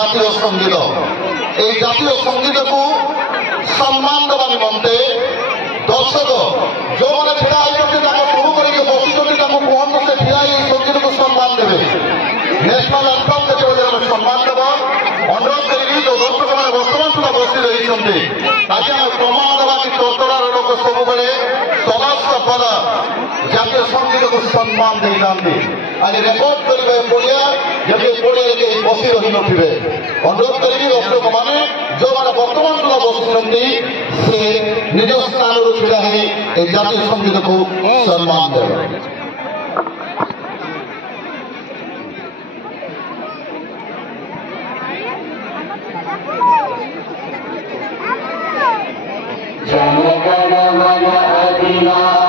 জাতীয় সঙ্গীত এই জাতীয় সঙ্গীতକୁ সম্মান দেବା ନିମନ୍ତେ ଦର୍ଶକ ଯେଉଁମାନେ ଛିଡ଼ା ହେଇଛନ୍ତି ତାଙ୍କ ସବୁ କରିକି ବସିଛନ୍ତି ତାଙ୍କୁ କୁହନ୍ତୁ ସେ ଠିଆ ହେଇ ଏହି ସଙ୍ଗୀତକୁ ସମ୍ମାନ ଦେବେ। ନ୍ୟାସନାଲ ଆନ୍ଥମ୍ ଯେତେବେଳେ ଆମେ ସମ୍ମାନ ଦେବ ଅନୁରୋଧ କରିବି ଯେଉଁ ଦର୍ଶକମାନେ ବର୍ତ୍ତମାନ ସୁଦ୍ଧା ବସି ରହିଛନ୍ତି ଆଜି ଆମେ ପ୍ରମାଣ ଦେବା କି ଚତରାର ଲୋକ ସବୁବେଳେ ସଦାସର୍ବଦା ଜାତୀୟ ସଙ୍ଗୀତକୁ ସମ୍ମାନ ଦେଇଥାନ୍ତି। ଆଜି ରେକର୍ଡ କରିବେ ପଡ଼ିଆ ଯଦି ଏ ପଡ଼ିଆରେ କେହି ବସି ରହିନଥିବେ ଅନୁରୋଧ କରିବି ଦର୍ଶକମାନେ ଯେଉଁମାନେ ବର୍ତ୍ତମାନ ସୁଦ୍ଧା ବସିଛନ୍ତି ସେ ନିଜ ସ୍ଥାନରୁ ଛିଡ଼ା ହେଇ ଏ ଜାତୀୟ ସଙ୍ଗୀତକୁ ସମ୍ମାନ ଦେବେ। जनगण मन अधिनायक